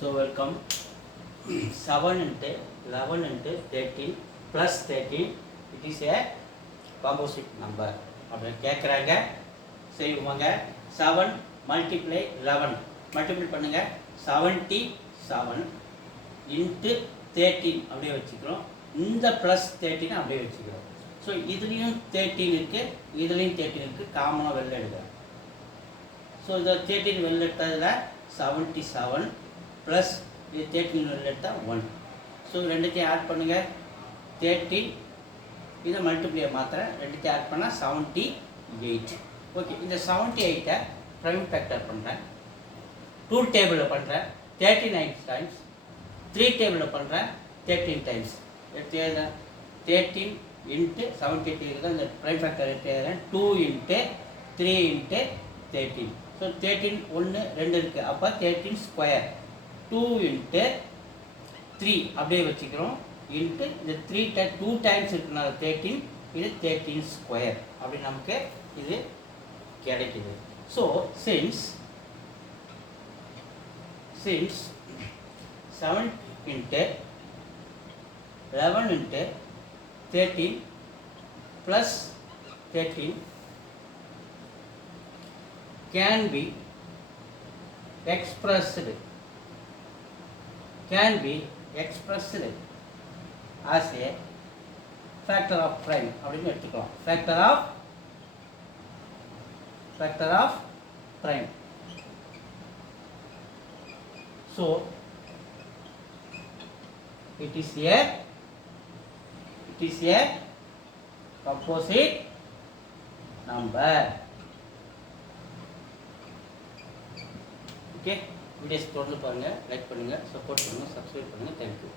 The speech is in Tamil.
So welcome. 7 into 11 into 13 plus 13, it is a composite number. அப்படி கேட்குறாங்க, செய்வோங்க. 7 multiply 11 மல்டிப்ளை பண்ணுங்க. 77 இன்ட்டு 13 அப்படியே வச்சுக்கிறோம். இந்த ப்ளஸ் 13 அப்படியே வச்சுக்கிறோம். ஸோ இதுலேயும் 13 இருக்குது, இதுலேயும் 13 இருக்குது, காமனாக வெளில எடுக்கிறோம். ஸோ இந்த 13 வெளில எடுத்ததில் 77 ப்ளஸ் இது 13 வெளில எடுத்தால் 1. ஸோ ரெண்டுத்தையும் ஆட் பண்ணுங்கள். 13 இதை மல்டிப்ளையை மாத்திரம் ரெண்டுத்தையும் ஆட் பண்ணால் 78. ஓகே, இந்த 78ஐ ப்ரைம் ஃபேக்டர் பண்ணுறேன். 2 டேபிளில் பண்ணுறேன் 39 டைம்ஸ், 3 டேபிளில் பண்ணுறேன் 13 டைம்ஸ். எடுத்து 13 இன்ட்டு 78 தான் இந்த ப்ரைம் ஃபேக்டர் எடுத்து 2 இன்ட்டு 3 இன்ட்டு 13. ஸோ 13 1 2 இருக்குது, அப்போ 13 ஸ்கொயர். 2 இன்ட்டு 3 அப்படியே வச்சுக்கிறோம். இன்ட்டு இந்த 2 டைம்ஸ் இருக்குனால 13, இது 13 ஸ்கொயர் அப்படி நமக்கு இது கிடைக்குது. So since 7 into 11 into 13 plus 13 can be expressed as a factor of prime அப்படின்னு எடுத்துக்கலாம். factor of prime. So it is a composite number. Okay, videos தொடர்ந்து பாருங்கள், லைக் பண்ணுங்கள், சப்போர்ட் பண்ணுங்கள், சப்ஸ்கிரைப் பண்ணுங்கள். தேங்க்யூ.